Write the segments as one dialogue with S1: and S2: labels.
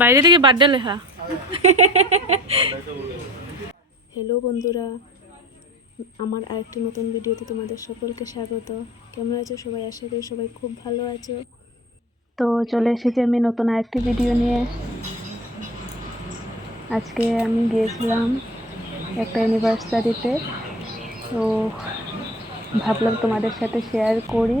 S1: বাইরে থেকে বার্থডে লেখা। হ্যালো বন্ধুরা, আমার আরেকটি নতুন ভিডিওতে তোমাদের সকলকে স্বাগত। কেমন আছো সবাই? আশা করি সবাই খুব ভালো আছো। তো চলে এসেছি আমি নতুন আরেকটি ভিডিও নিয়ে। আজকে আমি গিয়েছিলাম একটা অ্যানিভার্সারিতে তো। ভাবলাম তোমাদের সাথে শেয়ার করি।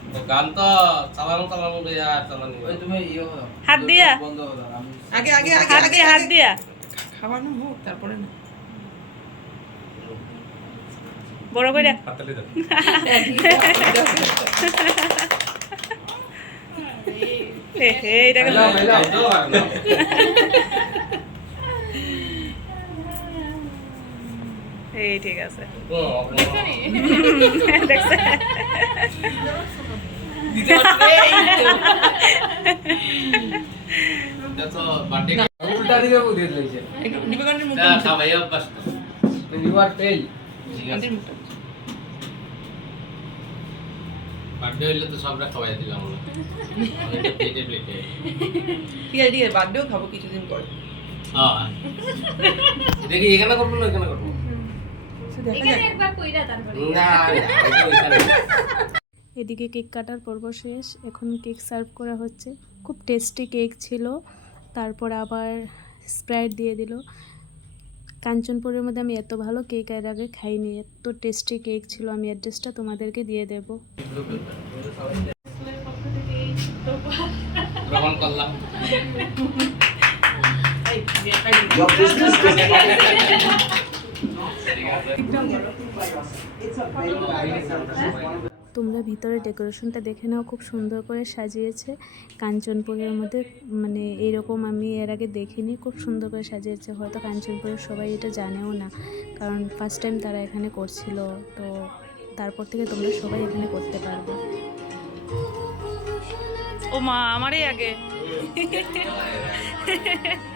S2: গান তো চালানো চালানো লইয়া চালানি
S1: হাত দিয়া।
S3: আগে আগে আগে
S1: হাত
S3: আগে
S1: দিয়া হাত দিয়া।
S3: খাওয়ানো হোক তারপরে না।
S1: বড় করে
S2: হাততালি দাও।
S1: গেল এই ঠিক আছে। দেখছে?
S4: উল্টা দিয়েছে
S2: অভ্যাস
S4: ইউ আর ফেল
S2: বার্থডে হইলে তো সবরা খাওয়াই দিলাম আমরা। প্লেটে প্লেটে
S3: ঠিক আছে ঠিক আছে বার্থডেও খাব কিছুদিন পরে।
S2: হ্যাঁ। দেখি এখানে করব না এখানে করব?
S3: দেখা যাক
S2: না
S1: এদিকে কেক কাটার পর্ব শেষ। এখন কেক সার্ভ করা হচ্ছে। খুব টেস্টি কেক ছিল। তারপর আবার স্প্রাইট দিয়ে দিল। কাঞ্চনপুরের মধ্যে আমি এত ভালো কেক এর আগে খাইনি। এত টেস্টি কেক ছিল। আমি অ্যাড্রেসটা তোমাদেরকে দিয়ে দেব।
S2: করলাম
S1: তোমরা ভিতরে ডেকোরেশনটা দেখে নাও খুব সুন্দর করে সাজিয়েছে। কাঞ্চনপুরের মধ্যে মানে এরকম আমি এর আগে দেখিনি খুব সুন্দর করে সাজিয়েছে। হয়তো কাঞ্চনপুরের সবাই এটা জানেও না কারণ ফার্স্ট টাইম তারা এখানে করছিল। তো তারপর থেকে তোমরা সবাই এখানে করতে পারবে। ও মা আমারই আগে।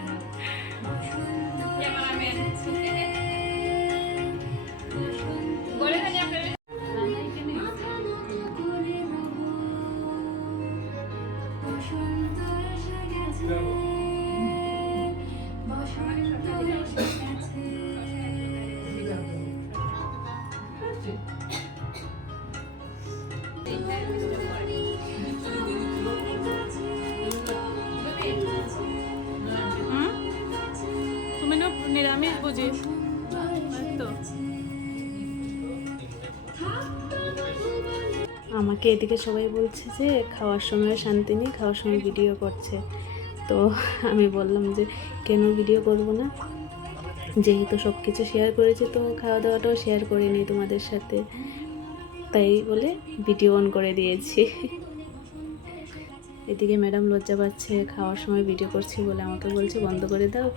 S1: তুমি না নিরামিষ বুঝিস আমাকে এদিকে সবাই বলছে যে খাওয়ার সময় শান্তি নেই খাওয়ার সময় ভিডিও করছে। তো আমি বললাম যে কেন ভিডিও করব না? যেহেতু সব কিছু শেয়ার করেছি, তো খাওয়া দাওয়াটাও শেয়ার করে নিই তোমাদের সাথে। তাই বলে ভিডিও অন করে দিয়েছি। এদিকে ম্যাডাম লজ্জা পাচ্ছে, খাওয়ার সময় ভিডিও করছি বলে আমাকে বলছে, বন্ধ করে দাও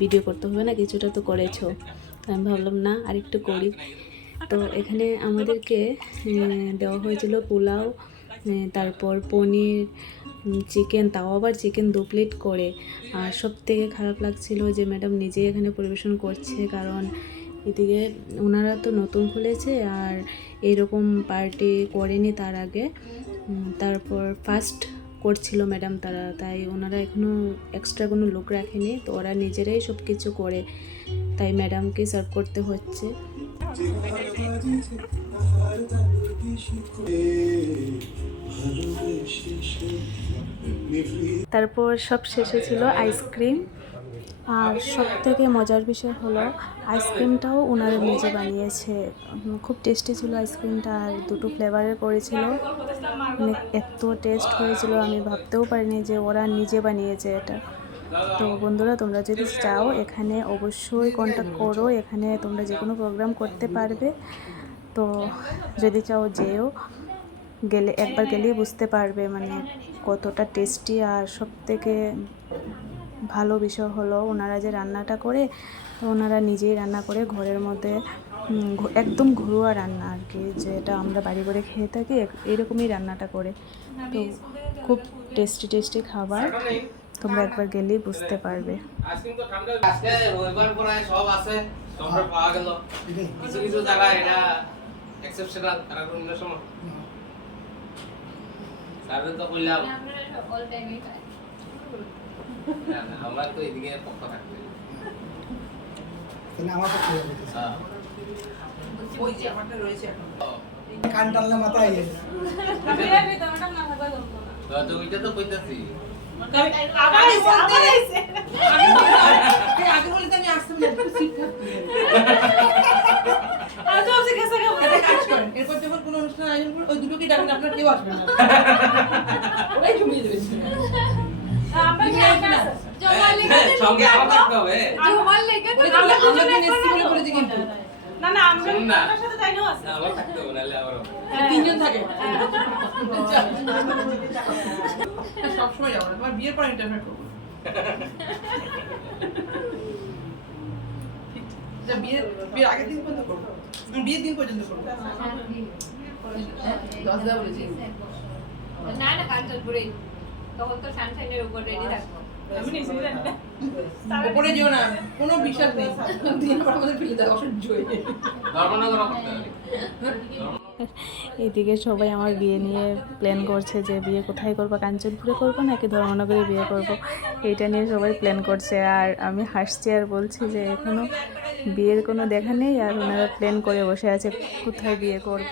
S1: ভিডিও করতে হবে না, কিছুটা তো করেছ। আমি ভাবলাম, না, আরেকটু করি। তো এখানে আমাদেরকে দেওয়া হয়েছিল পোলাও তারপর পনির চিকেন তাও আবার চিকেন দু প্লেট করে। আর সব থেকে খারাপ লাগছিল যে ম্যাডাম নিজেই এখানে পরিবেশন করছে, কারণ এদিকে ওনারা তো নতুন খুলেছে আর এরকম পার্টি করেনি তার আগে। তারপর ফার্স্ট করছিল ম্যাডাম তারা, তাই ওনারা এখনও এক্সট্রা কোনো লোক রাখেনি, তো ওরা নিজেরাই সব কিছু করে, তাই ম্যাডামকে সার্ভ করতে হচ্ছে। তারপর সব শেষে ছিল আইসক্রিম। আর সব থেকে মজার বিষয় হলো, আইসক্রিমটাও ওনারা নিজে বানিয়েছে। খুব টেস্টি ছিল আইসক্রিমটা আর দুটো ফ্লেভারের করেছিল। মানে এত টেস্ট হয়েছিল, আমি ভাবতেও পারিনি যে ওরা নিজে বানিয়েছে এটা। তো বন্ধুরা, তোমরা যদি চাও, এখানে অবশ্যই কন্ট্যাক্ট করো। এখানে তোমরা যে কোনো প্রোগ্রাম করতে পারবে। তো যদি চাও যেও, গেলে, একবার গেলেই বুঝতে পারবে মানে কতটা টেস্টি আর সব থেকে ভালো বিষয় হলো ওনারা যে রান্নাটা করে, তো ওনারা নিজেই রান্না করে ঘরের মধ্যে একদম ঘরোয়া রান্না আর কি, যেটা আমরা বাড়ি করে খেয়ে থাকি, এরকমই রান্নাটা করে। তো খুব টেস্টি টেস্টি খাবার। তোমরা একবার গেলেই বুঝতে পারবে
S2: আইসক্রিম তো ঠান্ডা আজকে রবিবার পরে সব আছে পাওয়া গেল কিছু কিছু জায়গা এটা এক্সেপশনাল আর অন্য সময় সার্ভে তো করলাম না, না, আমার তো এদিকে পক্ষ থাকবে
S5: তাহলে আমার পক্ষে যাবে তো।
S2: হ্যাঁ।
S3: ওই যে আমারটা রয়েছে এখন
S5: কান টানলে
S2: তো তো ওইটা তো কইতাছি
S3: আগে আমি বলে কাজ করেন এরপর যখন কোনো অনুষ্ঠান আয়োজন করবেন ওই দুটোকে ডাকেন আপনার কেউ আসবে না ওরাই জমিয়ে দেবে
S2: সঙ্গে আমার থাকতে হবে
S3: ওই আমরা আমরা দিন এসছি বলে বলেছি কিন্তু
S1: না না আমরা আপনার সাথে আছে।
S2: না, আমার থাকতে হবে নাহলে আবার
S3: তিনজন থাকে। সবসময় যাব না তোমার বিয়ের পর ইন্টারভিউ করব আচ্ছা, বিয়ের বিয়ের আগের দিন পর্যন্ত করব। বিয়ের দিন পর্যন্ত করব। দশ দেওয়া বলেছি।
S6: না না কাঞ্চনপুরে তখন তো সানশাইনের উপর রেডি থাকব।
S3: ওপরে যেও না কোনো বিশ্বাস নেই। দিন পর আমাদের ফেলে দেয় অসহ্য হয়ে
S2: করতে
S1: সবাই আমার বিয়ে নিয়ে প্ল্যান করছে যে বিয়ে কোথায় করব কাঞ্চনপুরে করব নাকি ধর্মনগরে বিয়ে করব? এইটা নিয়ে সবাই প্ল্যান করছে। আর আমি হাসছি আর বলছি যে এখনও বিয়ের কোনো দেখা নেই আর ওনারা প্ল্যান করে বসে আছে কোথায় বিয়ে করব।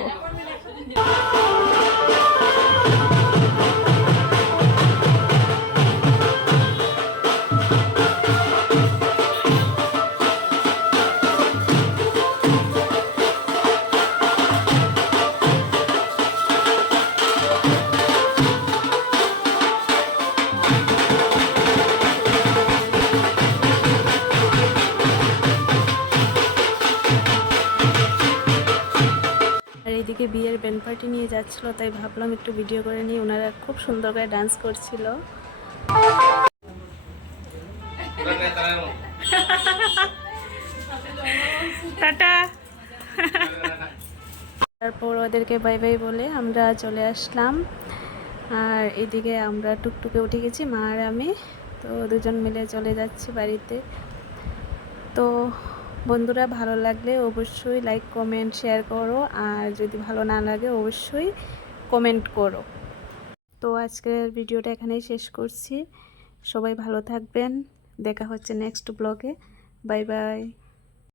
S1: আর বিয়ের ব্যান্ড পার্টি নিয়ে যাচ্ছিল তাই ভাবলাম একটু ভিডিও করে নিই। ওনারা খুব সুন্দর করে ডান্স করছিল। টাটা। তারপর ওদেরকে বাই বাই বলে আমরা চলে আসলাম। আর এদিকে আমরা টুকটুকে উঠে গেছি মা আর আমি। তো দুজন মিলে চলে যাচ্ছি বাড়িতে। তো বন্ধুরা ভালো লাগলে অবশ্যই লাইক কমেন্ট শেয়ার করো। আর যদি ভালো না লাগে, অবশ্যই কমেন্ট করো। তো আজকের ভিডিওটা এখানেই শেষ করছি। সবাই ভালো থাকবেন। দেখা হচ্ছে নেক্সট ব্লগে বাই বাই